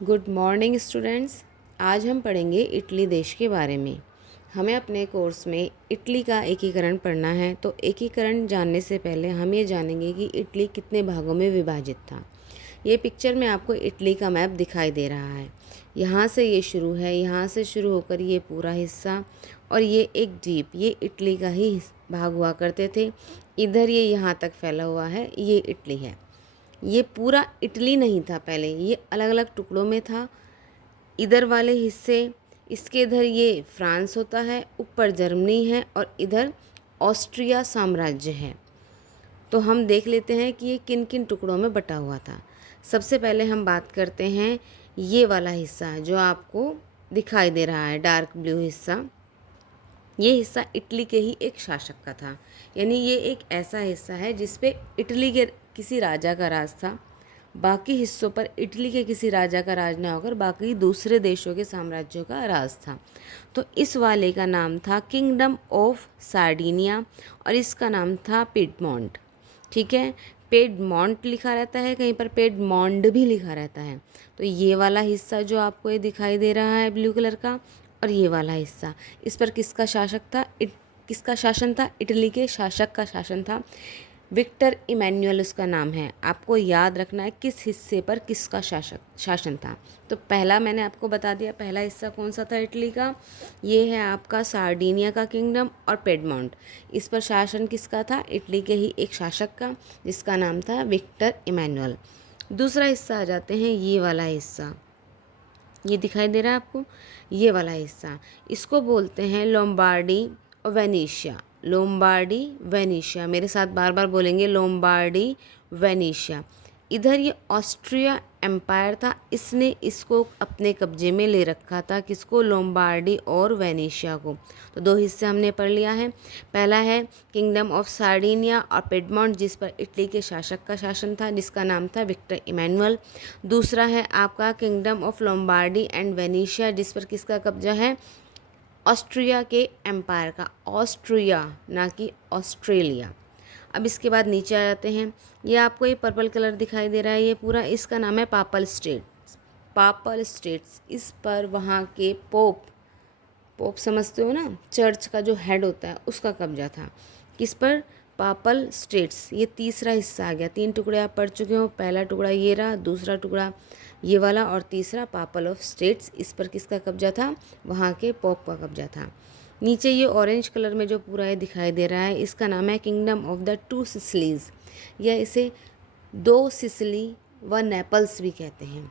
Good morning students. आज हम पढ़ेंगे इटली देश के बारे में। हमें अपने कोर्स में इटली का एकीकरण पढ़ना है। तो एकीकरण जानने से पहले हम ये जानेंगे कि इटली कितने भागों में विभाजित था। ये पिक्चर में आपको इटली का मैप दिखाई दे रहा है। यहाँ से ये शुरू है, यहाँ से शुरू होकर ये पूरा हिस्सा और ये एक द्वीप, ये इटली का ही भाग हुआ करते थे। इधर ये यहाँ तक फैला हुआ है, ये इटली है। ये पूरा इटली नहीं था, पहले ये अलग अलग टुकड़ों में था। इधर वाले हिस्से, इसके इधर ये फ्रांस होता है, ऊपर जर्मनी है और इधर ऑस्ट्रिया साम्राज्य है। तो हम देख लेते हैं कि ये किन किन टुकड़ों में बटा हुआ था। सबसे पहले हम बात करते हैं ये वाला हिस्सा जो आपको दिखाई दे रहा है, डार्क ब्लू हिस्सा। ये हिस्सा इटली के ही एक शासक का था, यानी ये एक ऐसा हिस्सा है जिस पे इटली के किसी राजा का राज था। बाकी हिस्सों पर इटली के किसी राजा का राज ना होकर बाकी दूसरे देशों के साम्राज्यों का राज था। तो इस वाले का नाम था किंगडम ऑफ सार्डिनिया और इसका नाम था पिडमॉन्ट। ठीक है, पेडमॉन्ट लिखा रहता है, कहीं पर पेडमॉन्ड भी लिखा रहता है। तो ये वाला हिस्सा जो आपको ये दिखाई दे रहा है ब्लू कलर का, और ये वाला हिस्सा, इस पर किसका शासक था? किसका शासन था? इटली के शासक का शासन था। विक्टर इमैनुअल उसका नाम है। आपको याद रखना है किस हिस्से पर किसका शासन था। तो पहला मैंने आपको बता दिया, पहला हिस्सा कौन सा था इटली का? ये है आपका सार्डिनिया का किंगडम और पेडमॉन्ट। इस पर शासन किसका था? इटली के ही एक शासक का, जिसका नाम था विक्टर इमैनुअल। दूसरा हिस्सा आ जाते हैं, ये वाला हिस्सा, ये दिखाई दे रहा है आपको, ये वाला हिस्सा, इसको बोलते हैं लोम्बार्डी और वेनेशिया। लोम्बार्डी वेनेशिया, मेरे साथ बार बार बोलेंगे, लोम्बार्डी वेनेशिया। इधर ये ऑस्ट्रिया एम्पायर था, इसने इसको अपने कब्जे में ले रखा था। किसको? लोम्बार्डी और वेनेशिया को। तो दो हिस्से हमने पढ़ लिया है। पहला है किंगडम ऑफ सार्डिनिया और पिडमॉन्ट, जिस पर इटली के शासक का शासन था, जिसका नाम था विक्टर इमैनुअल। दूसरा है आपका kingdom of Lombardy and Venetia, जिस पर किसका कब्जा है? ऑस्ट्रिया के एम्पायर का। ऑस्ट्रिया, ना कि ऑस्ट्रेलिया। अब इसके बाद नीचे आ जाते हैं, ये आपको ये पर्पल कलर दिखाई दे रहा है, ये पूरा, इसका नाम है पापल स्टेट्स। पापल स्टेट्स, इस पर वहाँ के पोप, पोप समझते हो ना, चर्च का जो हेड होता है, उसका कब्जा था। किस पर? Papal states. ये तीसरा हिस्सा आ गया। तीन टुकड़े आप पढ़ चुके हो, पहला टुकड़ा ये रहा, दूसरा टुकड़ा ये वाला और तीसरा पापल ऑफ स्टेट्स। इस पर किसका कब्जा था? वहाँ के पोप का कब्जा था। नीचे ये ऑरेंज कलर में जो पूरा ये दिखाई दे रहा है, इसका नाम है kingdom of the two Sicilies, या इसे दो सिसिली व नेपल्स भी कहते हैं।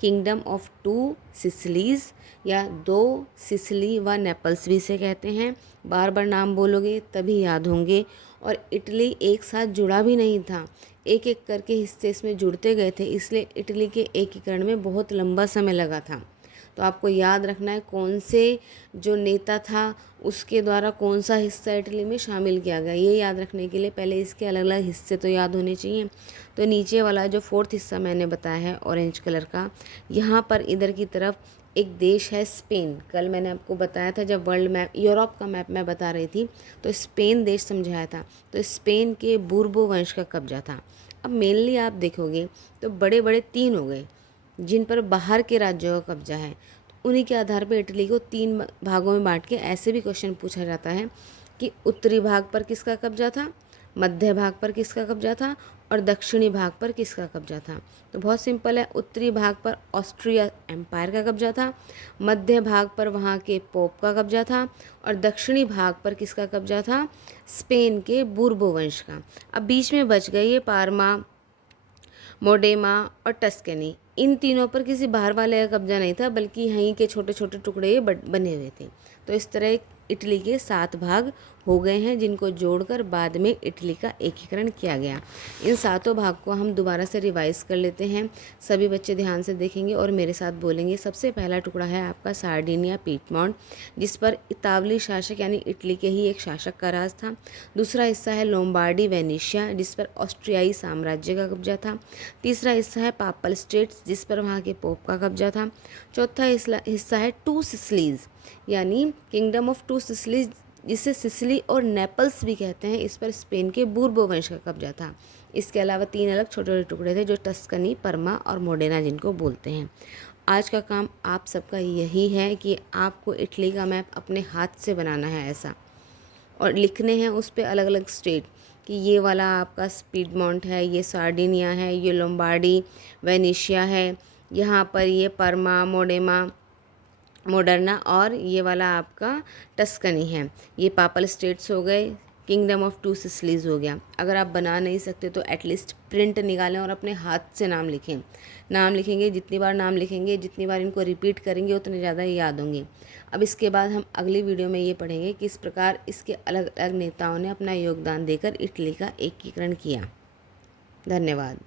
किंगडम ऑफ टू सिसिलीज या दो सिसिली व नेपल्स भी से कहते हैं। बार बार नाम बोलोगे तभी याद होंगे। और इटली एक साथ जुड़ा भी नहीं था, एक एक करके हिस्से इसमें जुड़ते गए थे, इसलिए इटली के एकीकरण में बहुत लंबा समय लगा था। तो आपको याद रखना है कौन से जो नेता था उसके द्वारा कौन सा हिस्सा इटली में शामिल किया गया। ये याद रखने के लिए पहले इसके अलग अलग हिस्से तो याद होने चाहिए। तो नीचे वाला जो फोर्थ हिस्सा मैंने बताया है ऑरेंज कलर का, यहाँ पर इधर की तरफ एक देश है स्पेन। कल मैंने आपको बताया था जब वर्ल्ड मैप, यूरोप का मैप मैं बता रही थी, तो स्पेन देश समझाया था। तो स्पेन के बूर्बो वंश का कब्जा था। अब मेनली आप देखोगे तो बड़े बड़े तीन हो गए जिन पर बाहर के राज्यों का कब्जा है। तो उन्हीं के आधार पर इटली को तीन भागों में बांट के ऐसे भी क्वेश्चन पूछा जाता है कि उत्तरी भाग पर किसका कब्जा था, मध्य भाग पर किसका कब्जा था और दक्षिणी भाग पर किसका कब्जा था। तो बहुत सिंपल है, उत्तरी भाग पर ऑस्ट्रिया एम्पायर का कब्जा था, मध्य भाग पर वहाँ के पोप का कब्जा था और दक्षिणी भाग पर किसका कब्जा था? स्पेन के बूर्बो वंश का। अब बीच में बच गए ये पार्मा, मोडेमा और टस्केनी। इन तीनों पर किसी बाहर वाले का कब्जा नहीं था, बल्कि यहीं के छोटे छोटे टुकड़े ये बने हुए थे। तो इस तरह इटली के 7 भाग हो गए हैं, जिनको जोड़कर बाद में इटली का एकीकरण किया गया। इन 7 भाग को हम दोबारा से रिवाइज कर लेते हैं। सभी बच्चे ध्यान से देखेंगे और मेरे साथ बोलेंगे। सबसे पहला टुकड़ा है आपका सार्डिनिया पिडमॉन्ट, जिस पर इतावली शासक यानी इटली के ही एक शासक का राज था। दूसरा हिस्सा है लोम्बार्डी वेनेशिया, जिस पर ऑस्ट्रियाई साम्राज्य का कब्जा था। तीसरा हिस्सा है पापल स्टेट्स, जिस पर वहाँ के पोप का कब्जा था। चौथा हिस्सा है टू सिसिलीज यानी किंगडम ऑफ टू सिसिलीज, जिसे सिसिली और नेपल्स भी कहते हैं। इस पर स्पेन के बूर्बो वंश का कब्जा था। इसके अलावा 3 अलग छोटे छोटे टुकड़े थे जो टस्कनी, परमा और मोडेना जिनको बोलते हैं। आज का काम आप सबका यही है कि आपको इटली का मैप अपने हाथ से बनाना है ऐसा, और लिखने हैं उस पे अलग अलग स्टेट कि ये वाला आपका पिएडमोंट है, ये सार्डिनिया है, ये लोम्बार्डी वेनेशिया है, यहाँ पर ये परमा, मोडर्ना और ये वाला आपका टस्कनी है। ये पापल स्टेट्स हो गए, किंगडम ऑफ टू सिसलीज हो गया। अगर आप बना नहीं सकते तो एटलीस्ट प्रिंट निकालें और अपने हाथ से नाम लिखें। नाम लिखेंगे, जितनी बार नाम लिखेंगे, जितनी बार इनको रिपीट करेंगे, उतने ज़्यादा याद होंगे। अब इसके बाद हम अगली वीडियो में ये पढ़ेंगे कि इस प्रकार इसके अलग अलग नेताओं ने अपना योगदान देकर इटली का एकीकरण किया। धन्यवाद।